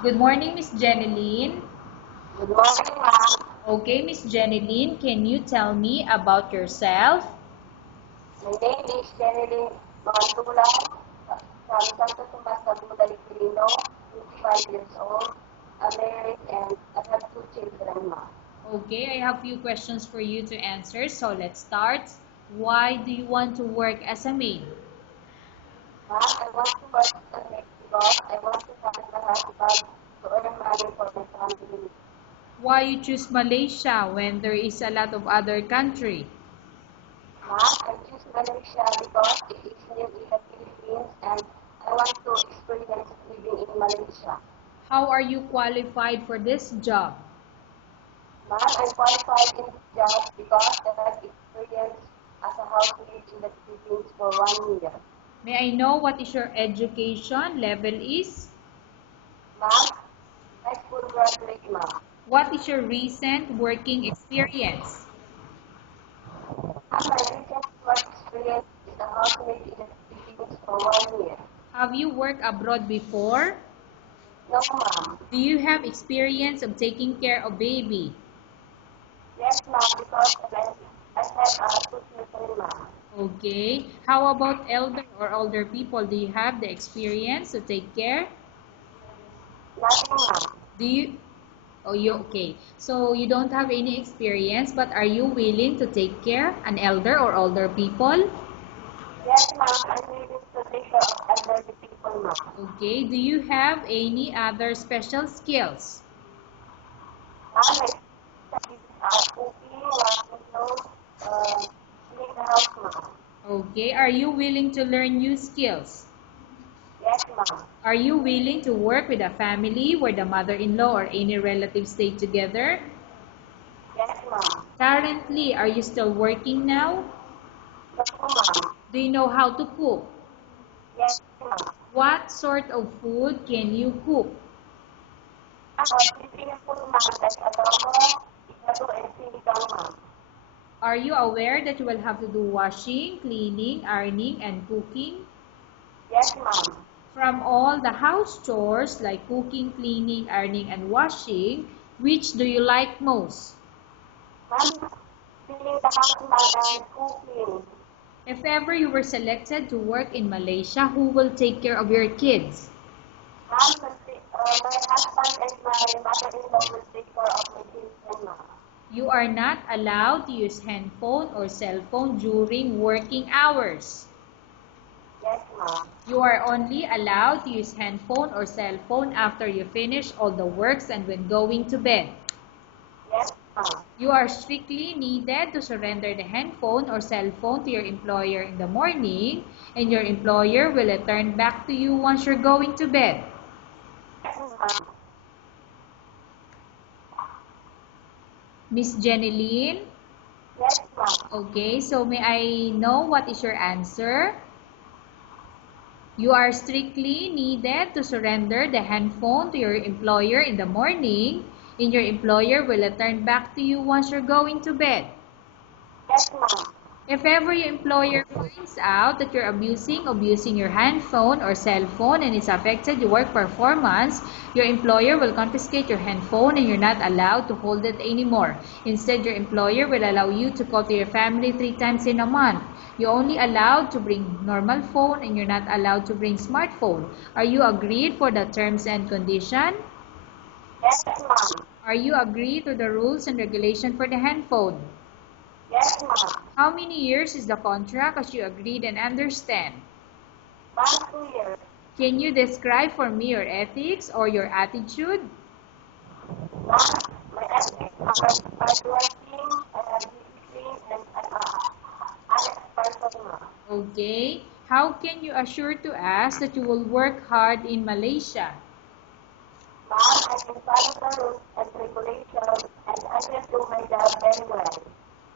Good morning, Miss Jeneline. Good morning, ma'am. Okay, Miss Jeneline, can you tell me about yourself? My name is Jeneline Magantulang from Santo Tomas, Cavite, Filipino, 55 years old. I'm married and I have two children, ma'am. Okay, I have few questions for you to answer, so let's start. Why do you want to work as a maid? Ma'am, I want to work as a maid because I want to help my husband to earn money for my family. Why you choose Malaysia when there is a lot of other country? Ma'am, I choose Malaysia because it is new in the Philippines and I want to experience living in Malaysia. How are you qualified for this job? Ma'am, I'm qualified in this job because I have experience as a housemaid in the Philippines for 1 year. May I know what is your education level is? Ma'am, high school graduate, ma'am. What is your recent working experience? My recent work experience is a housemaid in the Philippines for 1 year. Have you worked abroad before? No, ma'am. Do you have experience of taking care of baby? Yes, ma'am, because I have 2 children, ma'am. Okay. How about elder or older people? Do you have the experience to take care? Nothing, ma'am. Do you? Oh, you okay. So you don't have any experience, but are you willing to take care an elder or older people? Yes, ma'am, I'm willing to take care of elderly people, ma'am. Okay. Do you have any other special skills? Ma'am, my studies are cooking, washing clothes, cleaning the house, ma'am. Okay. Are you willing to learn new skills? Yes, ma'am. Are you willing to work with a family where the mother-in-law or any relatives stay together? Yes, ma'am. Currently, are you still working now? No, ma'am. Do you know how to cook? Yes, ma'am. What sort of food can you cook? Pilipino po, ma'am, like adobo, igado, and sinigang, ma'am. Are you aware that you will have to do washing, cleaning, ironing, and cooking? Yes, ma'am. From all the house chores like cooking, cleaning, ironing, and washing, which do you like most? Ma'am, cleaning the house, ma'am, and cooking. If ever you were selected to work in Malaysia, who will take care of your kids? Ma'am, my husband and my mother-in-law will take care of my children, ma'am. You are not allowed to use handphone or cell phone during working hours. Yes, ma'am. You are only allowed to use handphone or cell phone after you finish all the works and when going to bed. Yes, ma'am. You are strictly needed to surrender the handphone or cell phone to your employer in the morning, and your employer will return back to you once you're going to bed. Yes, ma'am. Miss Jeneline? Yes, ma'am. Okay, so may I know what is your answer? You are strictly needed to surrender the handphone to your employer in the morning, and your employer will return back to you once you're going to bed. Yes, ma'am. If ever your employer finds out that you're abusing your handphone or cell phone and it's affected your work performance, your employer will confiscate your handphone and you're not allowed to hold it anymore. Instead, your employer will allow you to call to your family 3 times in a month. You're only allowed to bring normal phone and you're not allowed to bring smartphone. Are you agreed for the terms and condition? Yes, ma'am. Are you agreed to the rules and regulation for the handphone? Yes, ma'am. How many years is the contract as you agreed and understand? Ma'am, 2 years. Can you describe for me your ethics or your attitude? Ma'am, my ethics are hardworking, I have discipline, and I'm a honest person, ma'am. Okay. How can you assure to us that you will work hard in Malaysia? Ma'am, I can follow the rules and regulations, and I will do my job very well.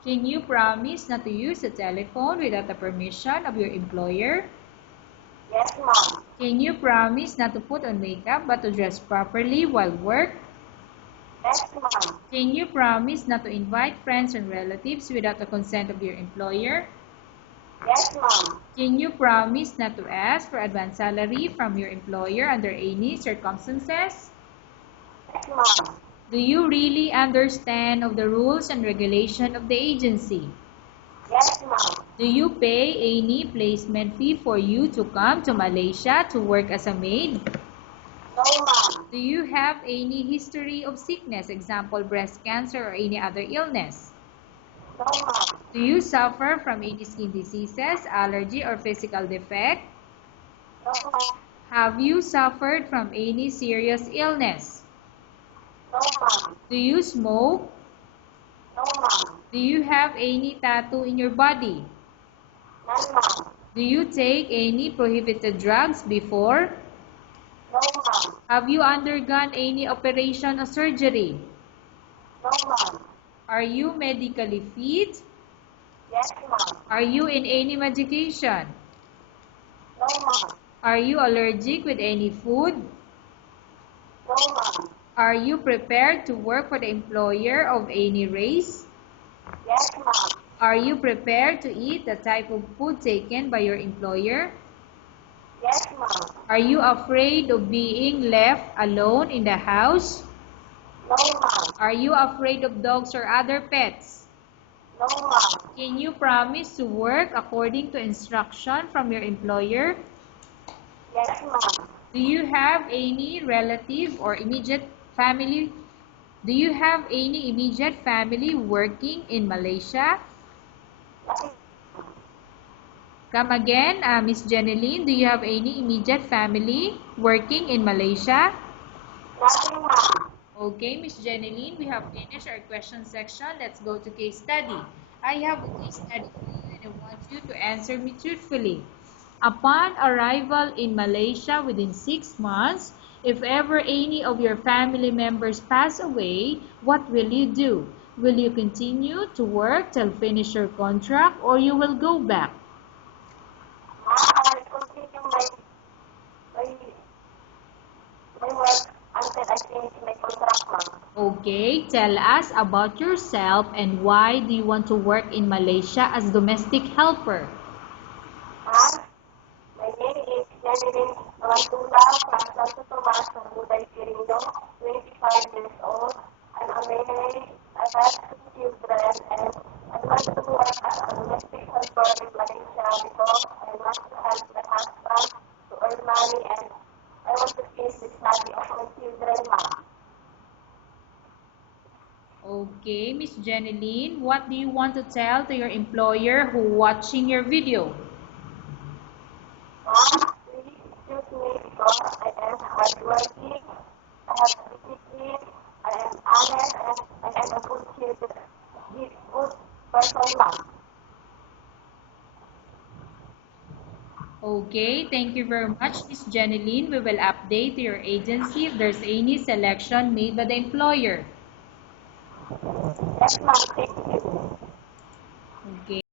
Can you promise not to use the telephone without the permission of your employer? Yes, ma'am. Can you promise not to put on makeup but to dress properly while work? Yes, ma'am. Can you promise not to invite friends and relatives without the consent of your employer? Yes, ma'am. Can you promise not to ask for advance salary from your employer under any circumstances? Yes, ma'am. Do you really understand of the rules and regulation of the agency? Yes, ma'am. Do you pay any placement fee for you to come to Malaysia to work as a maid? No, ma'am. Do you have any history of sickness, example breast cancer or any other illness? No, ma'am. Do you suffer from any skin diseases, allergy or physical defect? No, ma'am. Have you suffered from any serious illness? No, ma'am. Do you smoke? No, ma'am. Do you have any tattoo in your body? None, ma'am. Do you take any prohibited drugs before? No, ma'am. Have you undergone any operation or surgery? No, ma'am. Are you medically fit? Yes, ma'am. Are you in any medication? No, ma'am. Are you allergic with any food? No, ma'am. Are you prepared to work for the employer of any race? Yes, ma'am. Are you prepared to eat the type of food taken by your employer? Yes, ma'am. Are you afraid of being left alone in the house? No, ma'am. Are you afraid of dogs or other pets? No, ma'am. Can you promise to work according to instruction from your employer? Yes, ma'am. Do you have any relative or immediate family? Do you have any immediate family working in Malaysia? Nothing. Come again, Miss Jeneline, do you have any immediate family working in Malaysia? Nothing, ma'am. Okay, Miss Jeneline, we have finished our question section. Let's go to case study. I have a case study for you and I want you to answer me truthfully. Upon arrival in Malaysia within 6 months, if ever any of your family members pass away, what will you do? Will you continue to work till finish your contract or you will go back? Ma'am, I will continue my work until I finish my contract, ma'am. Okay, tell us about yourself and why do you want to work in Malaysia as domestic helper? Ma'am, my name is Janine Awantula from Santo Tomas, Buday, Quirino, 25 years old. I'm a married. I have 2 children and I want to work as a domestic helper in Malaysia because I want to help my husband to earn money and I want to finish the study of my children, ma'am. Okay, Miss Jeneline, what do you want to tell to your employer who watching your video? Mom, please excuse me because I am hardworking, I have discipline, I am honest, and I am a good children, good person, mom. Okay, thank you very much, Miss Jeneline. We will update your agency if there's any selection made by the employer. Yes, mom, thank you. Okay.